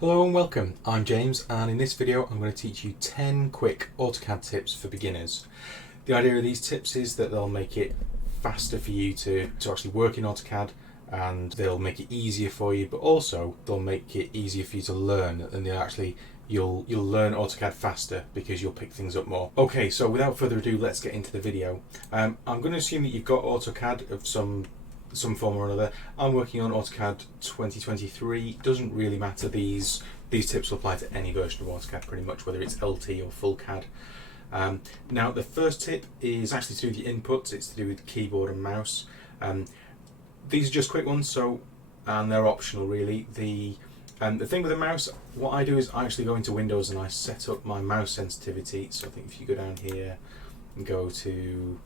Hello and welcome, I'm James, and in this video I'm going to teach you 10 quick AutoCAD tips for beginners. The idea of these tips is that they'll make it faster for you to actually work in AutoCAD, and they'll make it easier for you, but also they'll make it easier for you to learn, and you'll learn AutoCAD faster because you'll pick things up more. Okay, so without further ado, let's get into the video. I'm going to assume that you've got AutoCAD of some form or another. I'm working on AutoCAD 2023. Doesn't really matter. These tips will apply to any version of AutoCAD pretty much, whether it's LT or full CAD. Now the first tip is actually to do with the inputs. It's to do with keyboard and mouse. These are just quick ones, and they're optional really. The thing with the mouse, what I do is I actually go into Windows and I set up my mouse sensitivity. So I think if you go down here and go to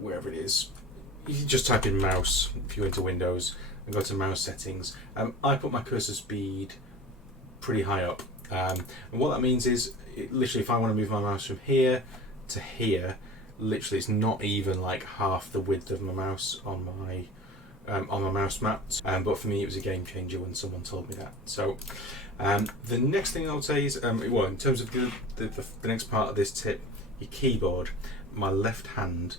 wherever it is, you can just type in mouse if you go into Windows and go to mouse settings. I put my cursor speed pretty high up, and what that means is literally if I want to move my mouse from here to here, literally it's not even like half the width of my mouse on my mouse mat, but for me it was a game changer when someone told me that. So the next thing I would say is, well, in terms of the next part of this tip, your keyboard, my left hand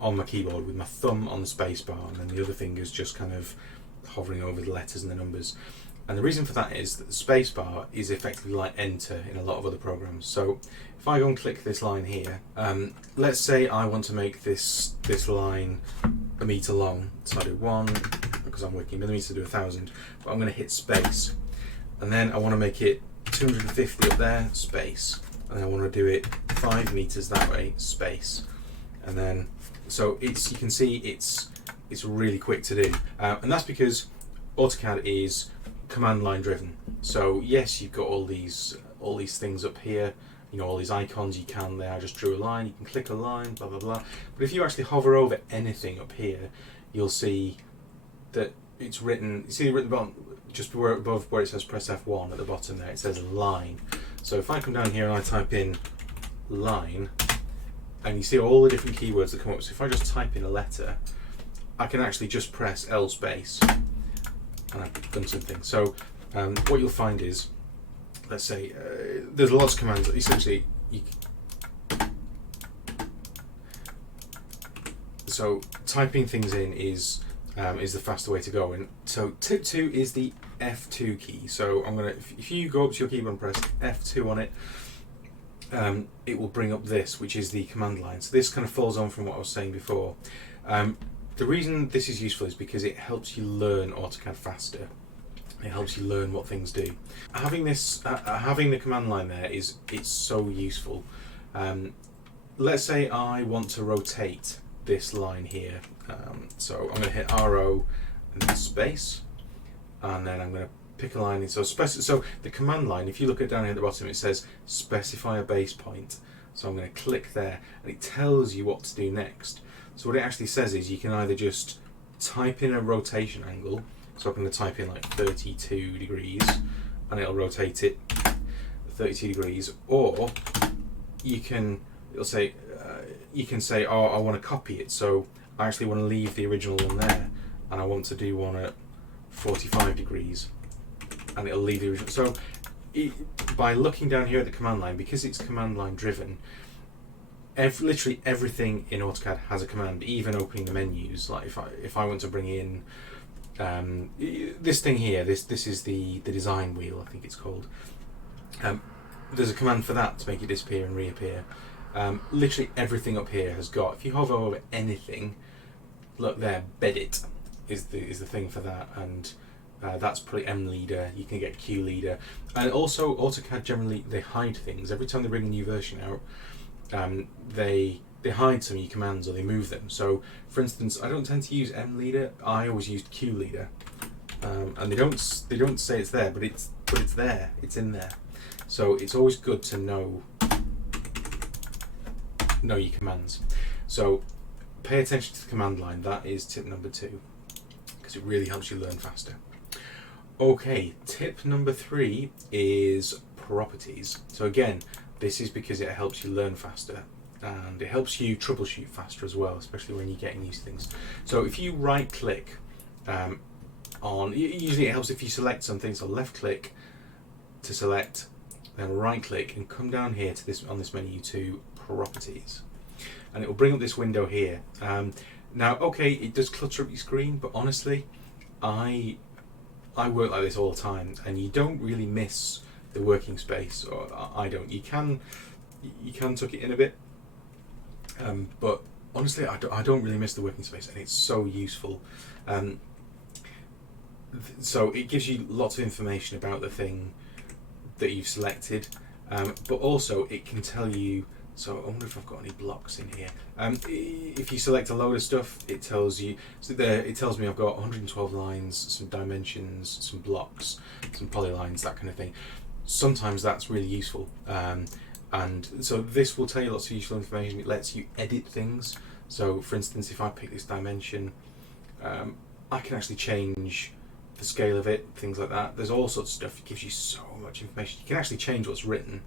on my keyboard with my thumb on the space bar, and then the other finger's just kind of hovering over the letters and the numbers. And the reason for that is that the space bar is effectively like enter in a lot of other programs. So if I go and click this line here, let's say I want to make this line a meter long. So I do 1, because I'm working millimeters, to do 1,000, but I'm going to hit space. And then I want to make it 250 up there, space. And then I want to do it 5 meters that way, space. And then, so you can see it's really quick to do, and that's because AutoCAD is command line driven. So yes, you've got all these things up here, you know, all these icons. You can there, I just drew a line, you can click a line, blah blah blah. But if you actually hover over anything up here, you'll see that it's written. You see written bottom, just above where it says press F1 at the bottom there, it says line. So if I come down here and I type in line, and you see all the different keywords that come up. So if I just type in a letter, I can actually just press L space and I've done something. So what you'll find is, let's say there's lots of commands. Essentially, so typing things in is the faster way to go. And so tip 2 is the F2 key. So if you go up to your keyboard and press F2 on it, it will bring up this, which is the command line. So this kind of falls on from what I was saying before. The reason this is useful is because it helps you learn AutoCAD faster. It helps you learn what things do. Having the command line there it's so useful. Let's say I want to rotate this line here. So I'm going to hit RO and then space, and then I'm going to pick a line. So the command line, if you look down here at the bottom, it says specify a base point. So I'm going to click there, and it tells you what to do next. So what it actually says is you can either just type in a rotation angle. So I'm going to type in like 32 degrees, and it'll rotate it 32 degrees. Or you can say, oh, I want to copy it. So I actually want to leave the original one there, and I want to do one at 45 degrees. And it'll leave the original. So by looking down here at the command line, because it's command line driven, literally everything in AutoCAD has a command, even opening the menus. Like if I want to bring in this thing here, this is the design wheel, I think it's called. There's a command for that to make it disappear and reappear. Literally everything up here has got. If you hover over anything, look there, bed it is the thing for that, and that's probably M leader. You can get Q leader, and also AutoCAD generally they hide things every time they bring a new version out. They hide some of your commands or they move them. So for instance, I don't tend to use M leader. I always used Q leader, and they don't say it's there, but it's there. It's in there. So it's always good to know your commands. So pay attention to the command line. That is tip number 2, because it really helps you learn faster. Okay, tip number 3 is properties. So again, this is because it helps you learn faster, and it helps you troubleshoot faster as well, especially when you're getting used to things. So if you right click on, usually it helps if you select something, so left click to select, then right click and come down here to this, on this menu, to properties, and it will bring up this window here. Now, okay, it does clutter up your screen, but honestly, I work like this all the time, and you don't really miss the working space, or I don't. You can tuck it in a bit, but honestly, I don't really miss the working space, and it's so useful. So it gives you lots of information about the thing that you've selected, but also it can tell you. So I wonder if I've got any blocks in here. If you select a load of stuff, it tells you. So there, it tells me I've got 112 lines, some dimensions, some blocks, some polylines, that kind of thing. Sometimes that's really useful, and so this will tell you lots of useful information. It lets you edit things. So, for instance, if I pick this dimension, I can actually change the scale of it, things like that. There's all sorts of stuff. It gives you so much information. You can actually change what's written.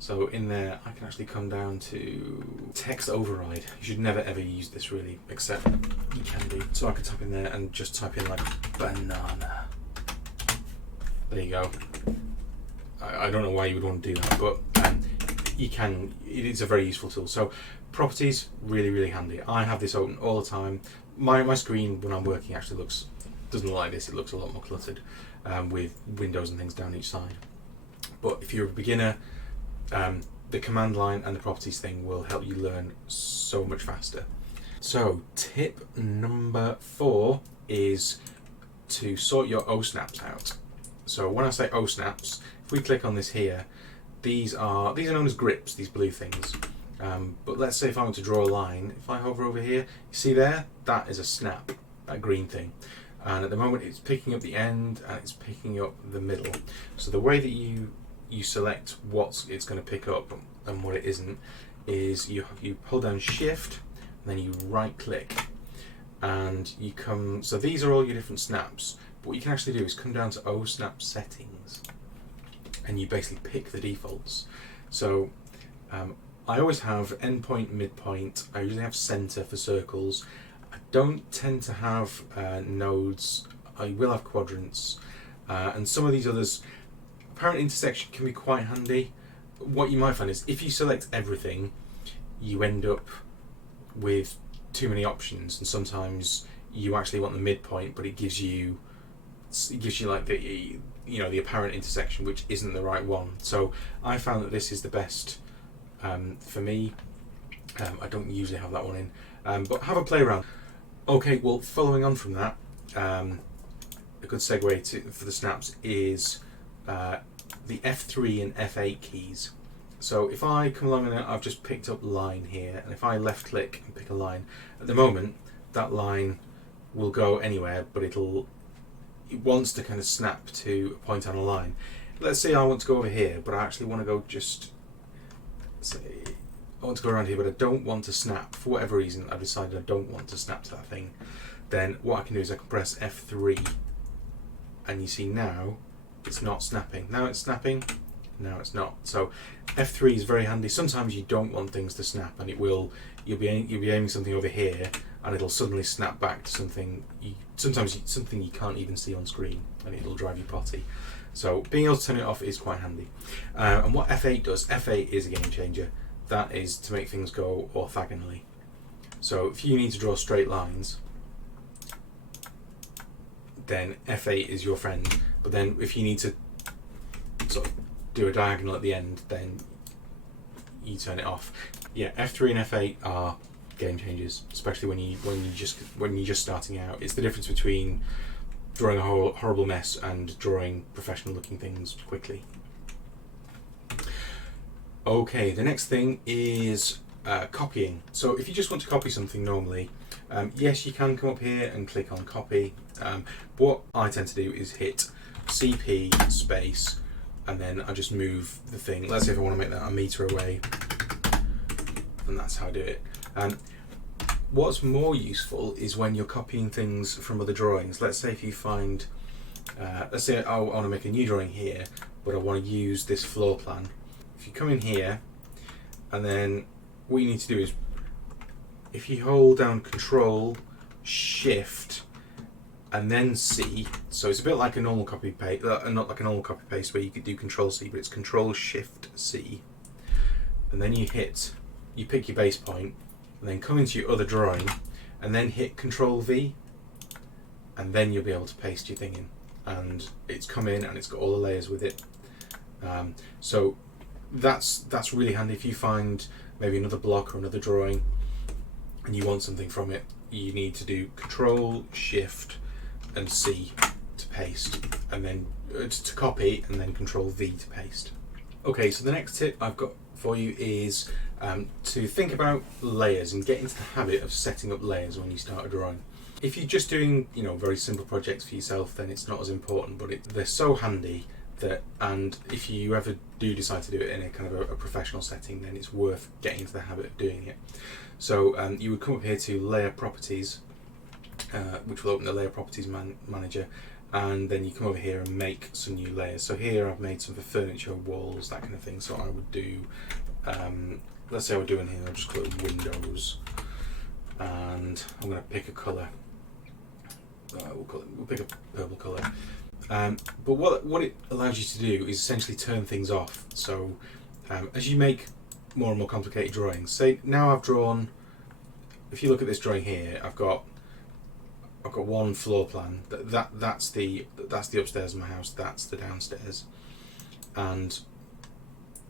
So in there, I can actually come down to text override. You should never ever use this really, except you can do. So I could type in there and just type in like banana. There you go. I don't know why you would want to do that, but you can. It is a very useful tool. So properties, really, really handy. I have this open all the time. My screen when I'm working actually doesn't look like this. It looks a lot more cluttered, with windows and things down each side. But if you're a beginner, the command line and the properties thing will help you learn so much faster. So tip number 4 is to sort your OSNAPS out. So when I say OSNAPS, if we click on this here, these are known as grips, these blue things. But let's say if I want to draw a line, if I hover over here, you see there, that is a snap, that green thing. And at the moment it's picking up the end and it's picking up the middle. So the way that you select what it's going to pick up and what it isn't is you hold down shift and then you right click and you come, so these are all your different snaps, but what you can actually do is come down to OSNAPS settings and you basically pick the defaults. So I always have endpoint, midpoint. I usually have center for circles. I don't tend to have nodes. I will have quadrants, and some of these others. Apparent intersection can be quite handy. What you might find is if you select everything, you end up with too many options, and sometimes you actually want the midpoint, but it gives you like the the apparent intersection, which isn't the right one. So I found that this is the best for me. I don't usually have that one in, but have a play around. Okay, well, following on from that, a good segue for the snaps is the F3 and F8 keys. So if I come along and I've just picked up line here, and if I left click and pick a line, at the moment that line will go anywhere, but it wants to kind of snap to a point on a line. Let's say I want to go over here, but I actually want to go I want to go around here, but I don't want to snap. For whatever reason, I've decided I don't want to snap to that thing. Then what I can do is I can press F3, and you see now it's not snapping. Now it's snapping, now it's not. So F3 is very handy. Sometimes you don't want things to snap, and you'll be aiming something over here, and it'll suddenly snap back to something. Sometimes something you can't even see on screen, and it'll drive you potty. So being able to turn it off is quite handy. And what F8 does, F8 is a game changer. That is to make things go orthogonally. So if you need to draw straight lines, then F8 is your friend. But then if you need to sort of do a diagonal at the end, then you turn it off. Yeah, F3 and F8 are game changers, especially when you're just starting out. It's the difference between drawing a horrible mess and drawing professional looking things quickly. Okay, the next thing is copying. So if you just want to copy something normally, yes, you can come up here and click on copy. What I tend to do is hit CP space, and then I just move the thing. Let's say if I want to make that a meter away, and that's how I do it. What's more useful is when you're copying things from other drawings. Let's say if you find, let's say I want to make a new drawing here, but I want to use this floor plan. If you come in here, and then what you need to do is, if you hold down Control Shift and then C. So it's a bit like a normal copy paste, not like a normal copy paste where you could do Control C, but it's Control Shift C. And then you pick your base point, and then come into your other drawing, and then hit Control V, and then you'll be able to paste your thing in. And it's come in and it's got all the layers with it. So that's really handy if you find maybe another block or another drawing and you want something from it. You need to do Control Shift and C to paste, and then to copy, and then Control V to paste. Okay, so the next tip I've got for you is to think about layers and get into the habit of setting up layers when you start a drawing. If you're just doing, very simple projects for yourself, then it's not as important, but they're so handy that, and if you ever do decide to do it in a kind of a professional setting, then it's worth getting into the habit of doing it. So you would come up here to Layer Properties, which will open the Layer Properties Manager, and then you come over here and make some new layers. So here I've made some for furniture, walls, that kind of thing. So I would do, let's say we're doing here, I'll just call it Windows, and I'm going to pick a colour. We'll pick a purple colour. But what it allows you to do is essentially turn things off. So as you make more and more complicated drawings, say now I've drawn, if you look at this drawing here, I've got one floor plan. That's the upstairs of my house. That's the downstairs, and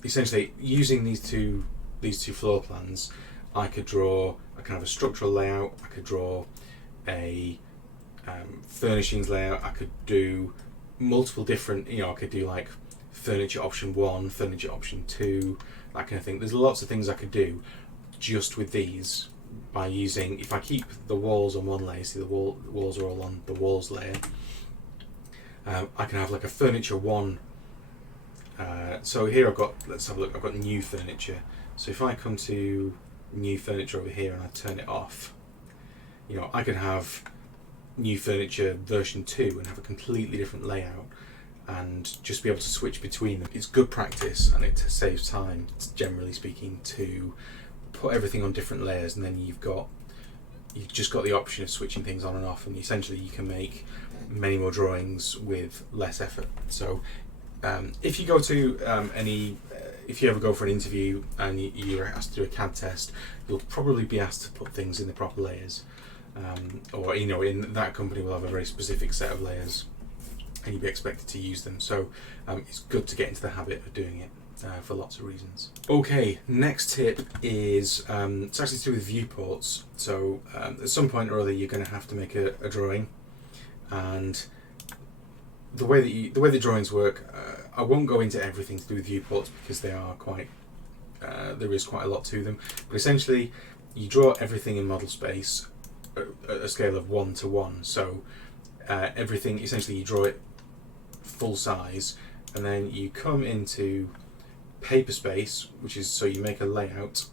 essentially using these two floor plans, I could draw a kind of a structural layout. I could draw a furnishings layout. I could do multiple different, I could do like furniture option 1, furniture option 2, that kind of thing. There's lots of things I could do just with these by using, if I keep the walls on one layer, see the walls are all on the walls layer, I can have like a furniture 1. So here let's have a look, I've got new furniture. So if I come to new furniture over here and I turn it off, I can have new furniture version 2 and have a completely different layout and just be able to switch between them. It's good practice, and it saves time, generally speaking, to put everything on different layers, and then you've just got the option of switching things on and off, and essentially you can make many more drawings with less effort. So if you go to if you ever go for an interview and you're asked to do a CAD test, you'll probably be asked to put things in the proper layers. Or in that company will have a very specific set of layers, and you'll be expected to use them. So it's good to get into the habit of doing it for lots of reasons. Okay, next tip is it's actually to do with viewports. So at some point or other you're going to have to make a drawing, and the way the drawings work, I won't go into everything to do with viewports because they are quite there is quite a lot to them. But essentially, you draw everything in model space at a scale of 1 to 1. So everything, essentially you draw it full size, and then you come into paper space, which is, so you make a layout.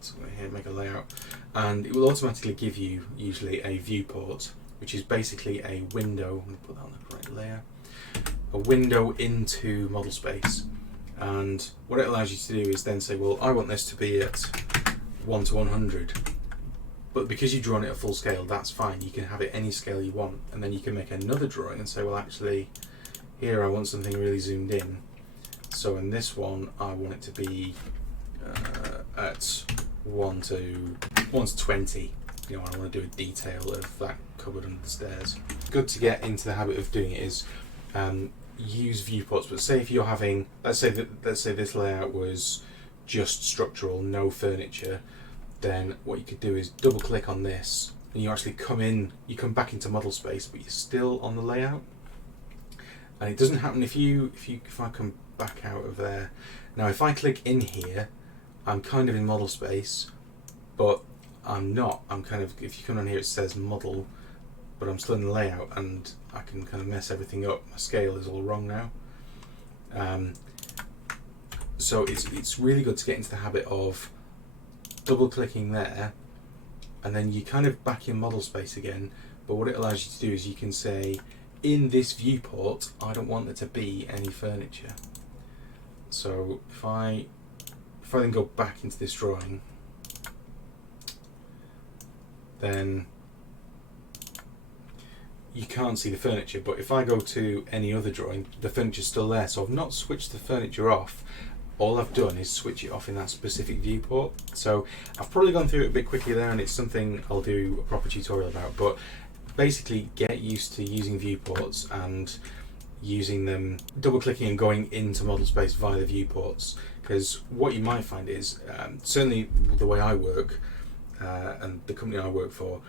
So here, make a layout, and it will automatically give you usually a viewport, which is basically a window. I'm going to put that on the correct layer. A window into model space, and what it allows you to do is then say, well, I want this to be at 1 to 100. But because you've drawn it at full scale, that's fine. You can have it any scale you want, and then you can make another drawing and say, well, actually, here I want something really zoomed in. So in this one, I want it to be at 1 to 20. I want to do a detail of that cupboard under the stairs. Good to get into the habit of doing it is use viewports. But say if you're having, let's say this layout was just structural, no furniture, then what you could do is double click on this, and you actually come back into model space, but you're still on the layout. And it doesn't happen if I come back out of there. Now if I click in here, I'm kind of in model space, but I'm not. I'm kind of, if you come on here it says model, but I'm still in the layout, and I can kind of mess everything up. My scale is all wrong now. So it's really good to get into the habit of double clicking there, and then you kind of back in model space again. But what it allows you to do is you can say, in this viewport, I don't want there to be any furniture. So if I then go back into this drawing, then you can't see the furniture, but if I go to any other drawing, the furniture's still there. So I've not switched the furniture off. All I've done is switch it off in that specific viewport. So I've probably gone through it a bit quickly there, and it's something I'll do a proper tutorial about, but basically get used to using viewports and using them, double clicking and going into model space via the viewports, because what you might find is, certainly the way I work and the company I work for,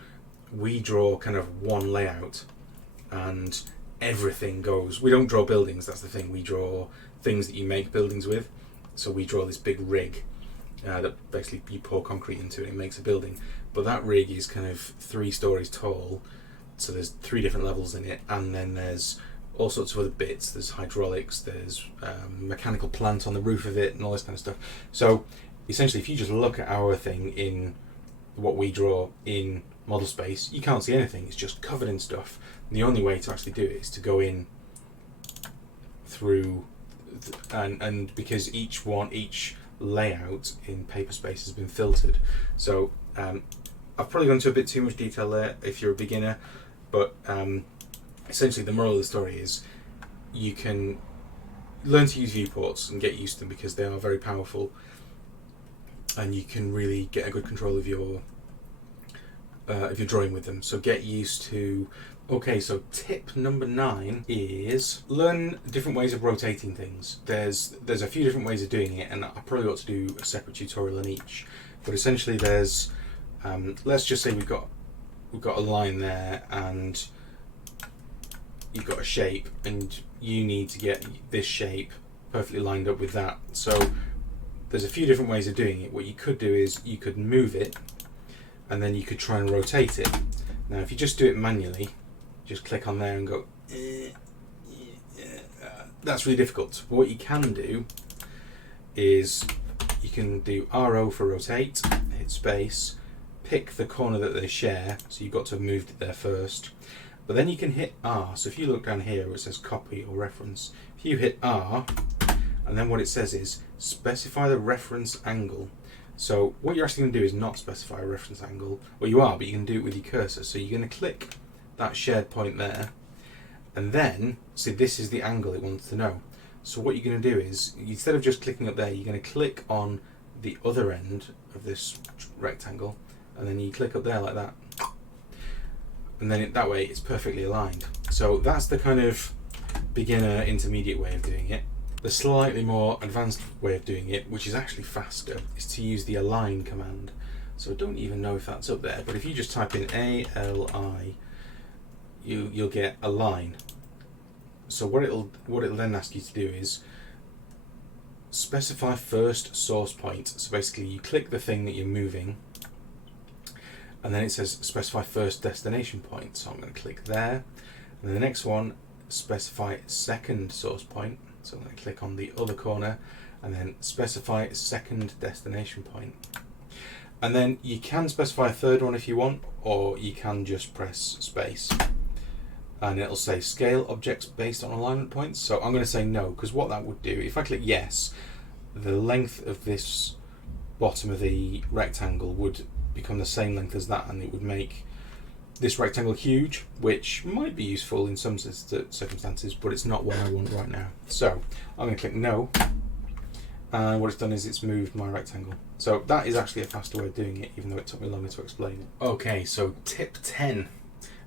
we draw kind of one layout and everything goes. We don't draw buildings, that's the thing. We draw things that you make buildings with. So we draw this big rig that basically you pour concrete into it and it makes a building. But that rig is kind of 3 stories tall, so there's 3 different levels in it, and then there's all sorts of other bits. There's hydraulics, there's mechanical plant on the roof of it, and all this kind of stuff. So essentially, if you just look at our thing in what we draw in model space, you can't see anything. It's just covered in stuff. And the only way to actually do it is to go in through, and because each layout in Paperspace has been filtered. So I've probably gone into a bit too much detail there if you're a beginner, but essentially the moral of the story is you can learn to use viewports and get used to them because they are very powerful, and you can really get a good control of your drawing with them. So get used to. Okay, so tip number 9 is learn different ways of rotating things. There's a few different ways of doing it, and I probably ought to do a separate tutorial on each. But essentially, there's let's just say we've got a line there, and you've got a shape, and you need to get this shape perfectly lined up with that. So there's a few different ways of doing it. What you could do is you could move it, and then you could try and rotate it. Now, if you just do it manually, just click on there and go, that's really difficult. But what you can do is you can do RO for rotate, hit space, pick the corner that they share, so you've got to have moved it there first. But then you can hit R. So if you look down here where it says copy or reference, if you hit R, and then what it says is specify the reference angle. So what you're actually going to do is not specify a reference angle. Well, you are, but you can do it with your cursor. So you're going to click that shared point there, and then see, this is the angle it wants to know. So what you're going to do is, instead of just clicking up there, you're going to click on the other end of this rectangle, and then you click up there like that, and then that way it's perfectly aligned. So that's the kind of beginner intermediate way of doing it. The slightly more advanced way of doing it, which is actually faster, is to use the align command. So I don't even know if that's up there, but if you just type in ALI, you'll get a line. So what it'll then ask you to do is specify first source point. So basically you click the thing that you're moving, and then it says specify first destination point. So I'm going to click there, and then the next one, specify second source point. So I'm going to click on the other corner, and then specify second destination point. And then you can specify a third one if you want, or you can just press space. And it'll say scale objects based on alignment points. So I'm going to say no, because what that would do, if I click yes, the length of this bottom of the rectangle would become the same length as that, and it would make this rectangle huge, which might be useful in some circumstances, but it's not what I want right now. So I'm going to click no, and what it's done is it's moved my rectangle. So that is actually a faster way of doing it, even though it took me longer to explain it. Okay, so tip 10.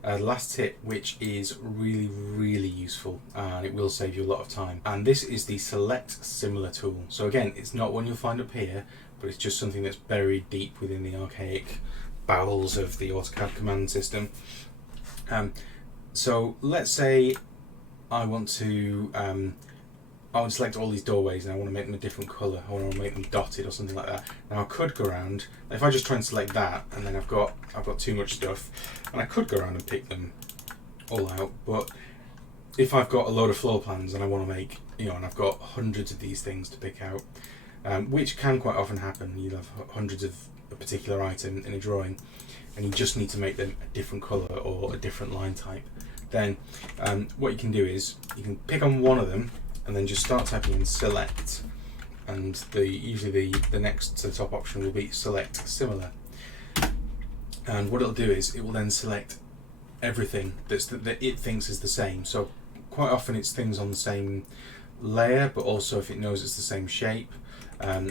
The last tip, which is really, really useful, and it will save you a lot of time. And this is the Select Similar tool. So again, it's not one you'll find up here, but it's just something that's buried deep within the archaic bowels of the AutoCAD command system. So let's say I want to select all these doorways and I want to make them a different colour. I want to make them dotted or something like that. Now I could go around, if I just try and select that, and then I've got too much stuff, and I could go around and pick them all out. But if I've got a load of floor plans and I want to make, and I've got hundreds of these things to pick out, which can quite often happen. You'll have hundreds of a particular item in a drawing, and you just need to make them a different colour or a different line type. Then what you can do is you can pick on one of them, and then just start typing in select, and usually the next to the top option will be select similar. And what it'll do is it will then select everything that it thinks is the same. So quite often it's things on the same layer, but also if it knows it's the same shape.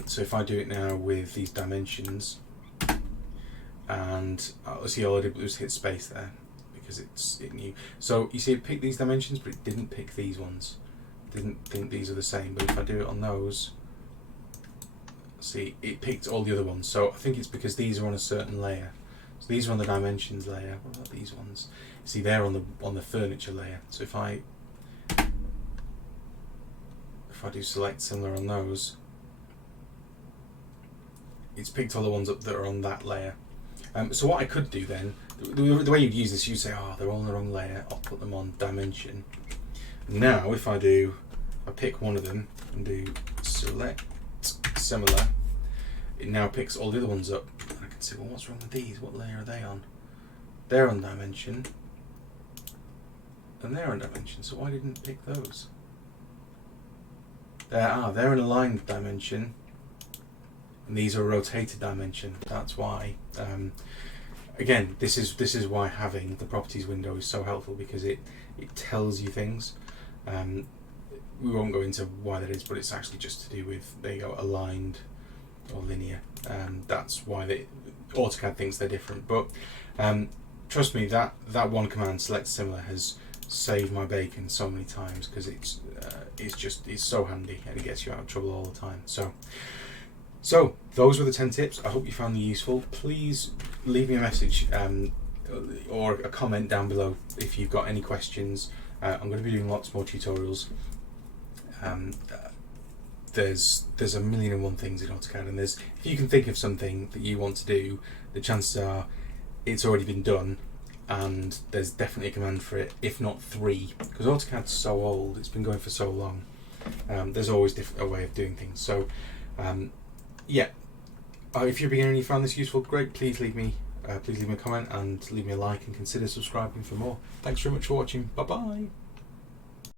So if I do it now with these dimensions, and let's see, all I did was hit space there because it knew. So you see it picked these dimensions, but it didn't pick these ones. It didn't think these are the same. But if I do it on those, see, it picked all the other ones. So I think it's because these are on a certain layer. So these are on the dimensions layer. What about these ones? See, they're on the furniture layer. So if I do select similar on those, it's picked all the ones up that are on that layer. So what I could do then, the way you'd use this, you'd say, oh, they're all on the wrong layer, I'll put them on dimension. Now if I pick one of them and do select similar, it now picks all the other ones up. I can say, well, what's wrong with these? What layer are they on? They're on dimension, and they're on dimension, so why didn't it pick those? They're in aligned dimension, and these are rotated dimension. That's why. Again, this is why having the properties window is so helpful, because it tells you things. We won't go into why that is, but it's actually just to do with, there you go, aligned or linear. That's why AutoCAD thinks they're different. But trust me, that one command, select similar, has saved my bacon so many times, because it's so handy and it gets you out of trouble all the time. So those were the 10 tips. I hope you found them useful. Please leave me a message or a comment down below if you've got any questions. I'm going to be doing lots more tutorials. There's a million and one things in AutoCAD, and if you can think of something that you want to do, the chances are it's already been done, and there's definitely a command for it, if not 3, because AutoCAD's so old, it's been going for so long. There's always a way of doing things. So yeah, if you're a beginner and you found this useful, great, please leave me a comment and leave me a like, and consider subscribing for more. Thanks very much for watching. Bye bye.